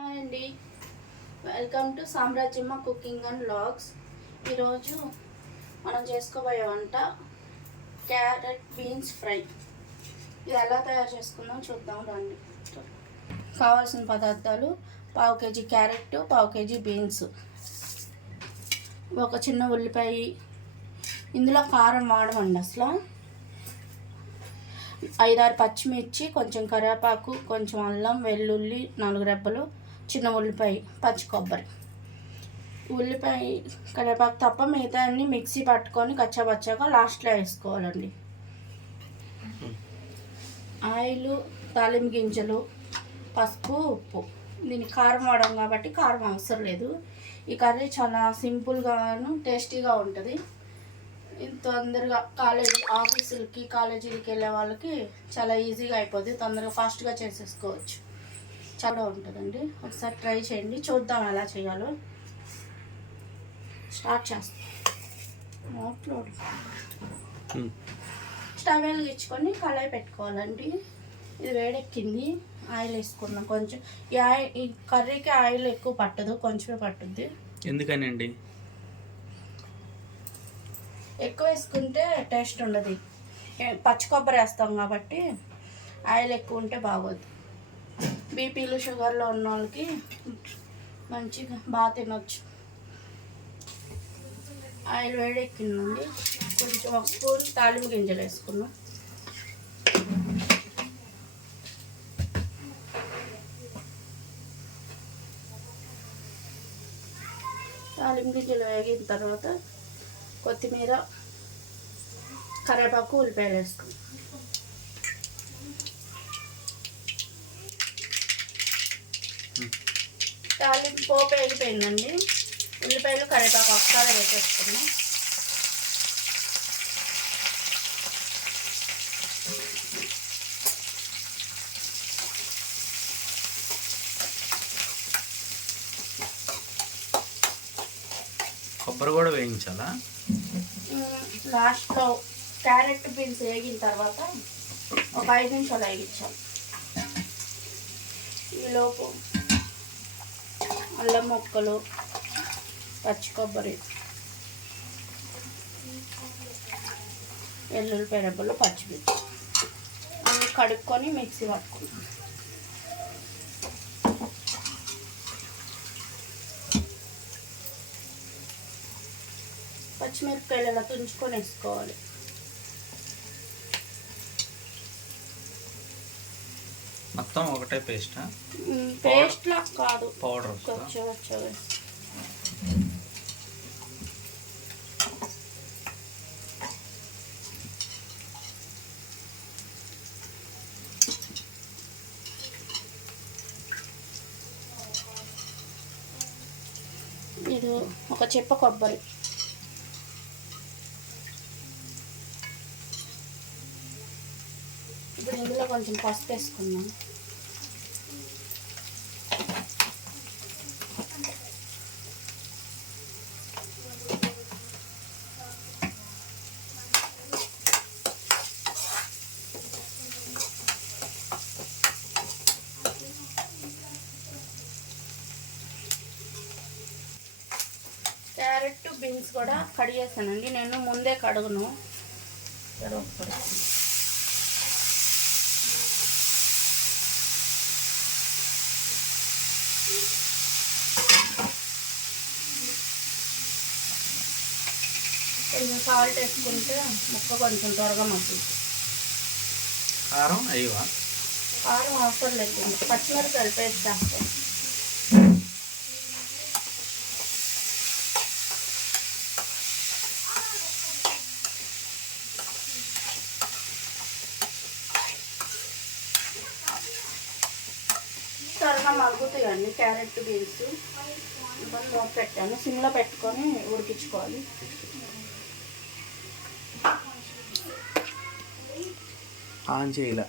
Hi అండి, welcome to Samrajyamma cooking and vlogs. ఈరోజు మనం చేసుకోబోయే వంట క్యారెట్ బీన్స్ ఫ్రై. ఇది ఎలా తయారు చేసుకుందాం చూద్దాం రండి. కావాల్సిన పదార్థాలు: పావు కేజీ క్యారెట్, పావు కేజీ బీన్స్, ఒక చిన్న ఉల్లిపాయ. ఇందులో కారం వాడమండి అసలు. 5-6 పచ్చిమిర్చి, కొంచెం కరివేపాకు, కొంచెం అల్లం వెల్లుల్లి, 4 రెబ్బలు, చిన్న ఉల్లిపాయ, పచ్చి కొబ్బరి. ఉల్లిపాయ కరివేపాకు తప్ప మిగతా అన్ని మిక్సీ పట్టుకొని కచ్చాపచ్చాగా లాస్ట్లో వేసుకోవాలండి. ఆయిల్, తాలింపు గింజలు, పసుపు, ఉప్పు. దీనికి కారం వాడడం కాబట్టి కారం అవసరం లేదు. ఈ కర్రీ చాలా సింపుల్గాను టేస్టీగా ఉంటుంది. తొందరగా ఆఫీసులకి కాలేజీలకి వెళ్ళే వాళ్ళకి చాలా ఈజీగా అయిపోద్ది. తొందరగా ఫాస్ట్గా చేసేసుకోవచ్చు. చాలా ఉంటుందండి. ఒకసారి ట్రై చేయండి, చూద్దాం ఎలా చేయాలో. స్టార్ట్ చేస్తాం. స్టవ్ వెలిగించుకొని కళాయి పెట్టుకోవాలండి. ఇది వేడెక్కింది, ఆయిల్ వేసుకున్నాం. కొంచెం ఈ కర్రీకి ఆయిల్ ఎక్కువ పట్టదు, కొంచెమే పట్టుద్ది. ఎందుకనండి? ఎక్కువ వేసుకుంటే టేస్ట్ ఉండదు. పచ్చి కొబ్బరి వేస్తాం కాబట్టి ఆయిల్ ఎక్కువ ఉంటే బాగోదు. బీపీలు షుగర్లో ఉన్న వాళ్ళకి మంచిగా బాగా తినొచ్చు. ఆయిల్ వేడెక్కిందండి. కొంచెం 1 స్పూన్ తాలింపు గింజలు వేసుకున్నాం. తాలింపు గింజలు వేగిన తర్వాత కొత్తిమీర, కరివేపాకు, ఉల్లిపాయలు వేసుకున్నాం. తాలింపు పోపు వేగిపోయిందండి. ఉల్లిపాయలు, కరివేపాకు ఒకసారి వేసేసుకున్నాం. కొబ్బరి కూడా వేయించాలా? లాస్ట్లో క్యారెట్ బీన్స్ వేగిన తర్వాత ఒక 5 నిమిషాలు వేగించాం. ఈలోపు అల్లం ముక్కలు, పచ్చి కొబ్బరి, వెల్లుల్లిపాయ రెబ్బలు, పచ్చిమిర్చి అన్నీ కడుక్కొని మిక్సీ పట్టుకున్నాం. పచ్చిమిరపకాయలు ఇలా తుంచుకొని వేసుకోవాలి. మొత్తం ఒకటే పేస్టా? పేస్ట్లా కాదు, పౌడర్. ఇది ఒక చెప్ప కొబ్బరి, ఇప్పుడు ఇందులో కొంచెం పసుపు వేసుకున్నాం. క్యారెట్ బీన్స్ కూడా కడిగేసానండి. నేను ముందే కడుగును. కొంచెం సాల్ట్ వేసుకుంటే ముక్క కొంచెం త్వరగా మగ్గుతుంది. కారం అయ్యవా? కారం అవసరం లేకుండా పచ్చిమిరపకాయలు పేస్ట్ చేస్తాం. త్వరగా మగ్గుతాయండి క్యారెట్ బీన్స్. మూత పెట్టాను, సిమ్లో పెట్టుకొని ఉడికించుకోవాలి. ఆన్ చేయలే.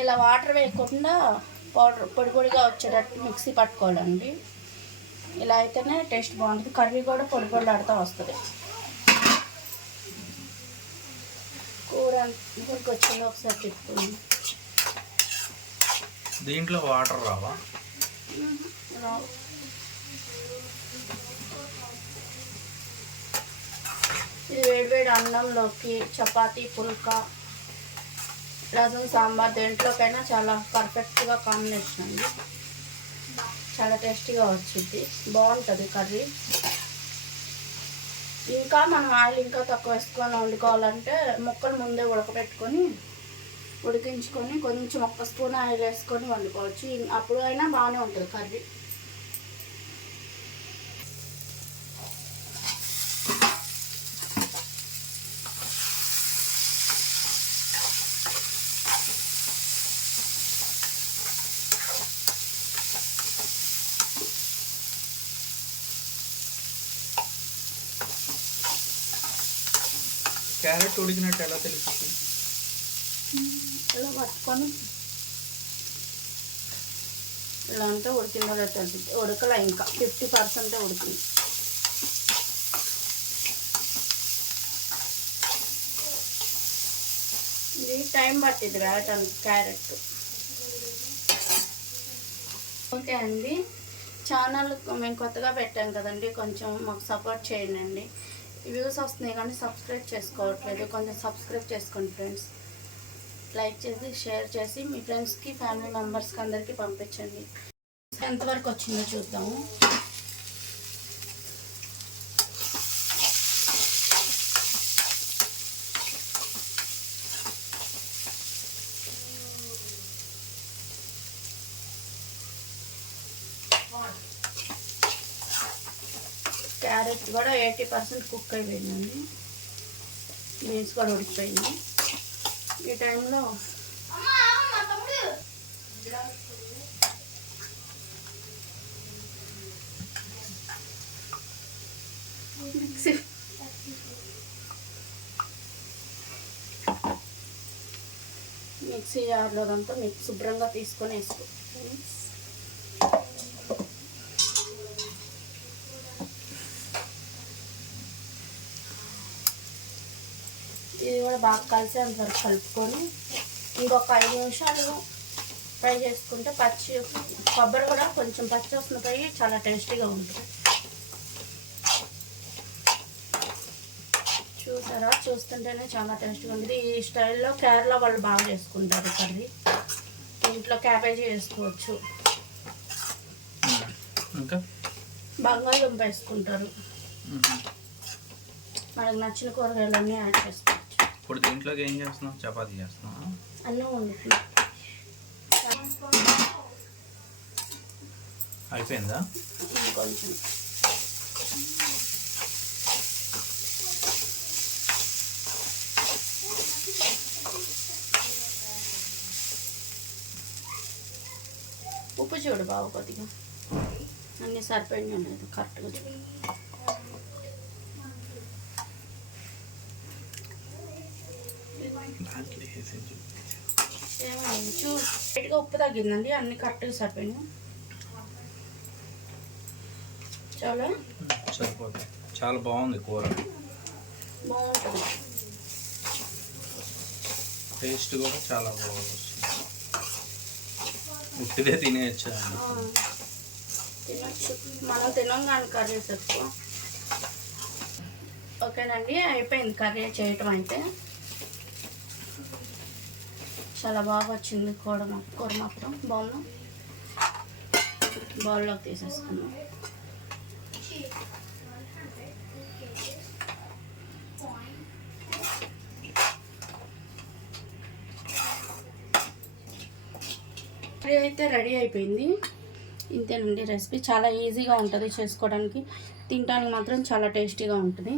ఇలా ఇలా వాటర్ వేయకుండా పౌడర్ పొడి పొడిగా వచ్చేటట్టు మిక్సీ పట్టుకోవాలండి. ఇలా అయితేనే టేస్ట్ బాగుంటుంది. కర్రీ కూడా పొడి పొడిలాడుతూ వస్తుంది. కూర ఇంకొక వచ్చింది ఒకసారి తిప్పుకుంది. దీంట్లో వాటర్ రావా? ఇది వేడివేడి అన్నంలోకి, చపాతీ, పుల్కా, రసం, సాంబార్ దేంట్లోకైనా చాలా పర్ఫెక్ట్గా కాంబినేషన్ అండి. చాలా టేస్టీగా వచ్చింది, బాగుంటుంది కర్రీ. ఇంకా మనం ఆయిల్ ఇంకా తక్కువ వేసుకొని వండుకోవాలంటే ముక్కలు ముందే ఉడకబెట్టుకొని ఉడికించుకొని కొంచెం 1 స్పూన్ ఆయిల్ వేసుకొని వండుకోవచ్చు. అప్పుడు అయినా బాగానే ఉంటుంది కర్రీ. క్యారెట్ ఉడికినట్టు ఎలా తెలుస్తుంది? ఇలా పట్టుకొని ఇలా అంటే ఉడికిందో లేదో తెలుస్తుంది. ఉడకలా, ఇంకా 50% ఉడికింది. ఇది టైం పట్టింది రావటానికి క్యారెట్. ఓకే అండి, ఛానల్ మేము కొత్తగా పెట్టాం కదండి, కొంచెం మాకు సపోర్ట్ చేయండి. వ్యూస్ వస్తున్నాయి కానీ సబ్స్క్రైబ్ చేసుకోవట్లేదు. కొంచెం సబ్స్క్రైబ్ చేసుకోండి ఫ్రెండ్స్. లైక్ చేసి షేర్ చేసి మీ ఫ్రెండ్స్కి, ఫ్యామిలీ మెంబర్స్కి అందరికీ పంపించండి. ఎంతవరకు వచ్చిందో చూద్దాము. క్యారెట్ కూడా 80% కుక్ అయిపోయిందండి. బీన్స్ కూడా ఉడికిపోయింది. ఈ టైంలో మిక్సీ జార్లో అంతా మీకు శుభ్రంగా తీసుకొని వేసుకో. ఇది కూడా బాగా కలిసి అంతవరకు కలుపుకొని ఇంకొక 5 నిమిషాలు ఫ్రై చేసుకుంటే కొబ్బరి కూడా కొంచెం పచ్చి వాసన పోయి చాలా టేస్టీగా ఉంటుంది. చూసారా, చూస్తుంటేనే చాలా టేస్టీగా ఉంటుంది. ఈ స్టైల్లో కేరళ వాళ్ళు బాగా చేసుకుంటారు కర్రీ. ఇంట్లో క్యాబేజీ వేసుకోవచ్చు, ఇంకా బంగాళదుంప వేసుకుంటారు. మనకు నచ్చిన కూరగాయలన్నీ యాడ్ చేసుకోవచ్చు. ఇప్పుడు దీంట్లోకి ఏం చేస్తున్నావు? చపాతీ చేస్తున్నావా? అన్నం వండుతున్నాం. అయిపోయిందా? కొంచెం ఉప్పు చూడు బాబు, కొద్దిగా అన్నీ సరిపోయినా లేదు, కరెక్ట్గా చూడు. ఏమైంది చూడు, లైట్గా ఉప్పు తగ్గిందండి, అన్ని కరెక్ట్గా సరిపోయినాయి. చాలా సరిపోతుంది. చాలా బాగుంది కూర, బాగుంటుంది. టేస్ట్ కూడా చాలా బాగుంది. ఉట్టిదే తినేయచ్చు, తినచ్చు. మనం తినం కానీ కర్రీస్ ఎక్కువ. ఓకేనండి, అయిపోయింది కర్రీ చేయటం అయితే. చాలా బాగా వచ్చింది కూర మాత్రం బాగుంది. బౌల్లోకి తీసేసుకున్నాం. కర్రీ అయితే రెడీ అయిపోయింది. ఇంతేనండి రెసిపీ. చాలా ఈజీగా ఉంటుంది చేసుకోవడానికి, తినడానికి మాత్రం చాలా టేస్టీగా ఉంటుంది.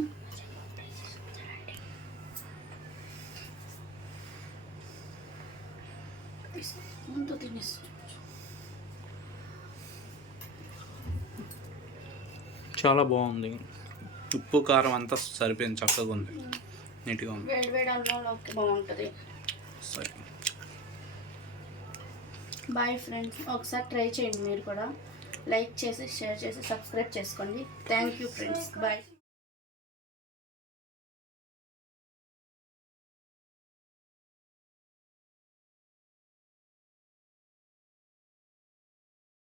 చాలా బాగుంది. ఉప్పు కారం అంతా సరిపోయింది, చక్కగా ఉంది, నీట్గా ఉంది. వేడి వేడి అన్నంలోకి బాగుంటుంది. సరే. Bye friends. ఒకసారి ట్రై చేయండి మీరు కూడా. లైక్ చేసి షేర్ చేసి సబ్స్క్రైబ్ చేసుకోండి. Thank you friends. బాయ్.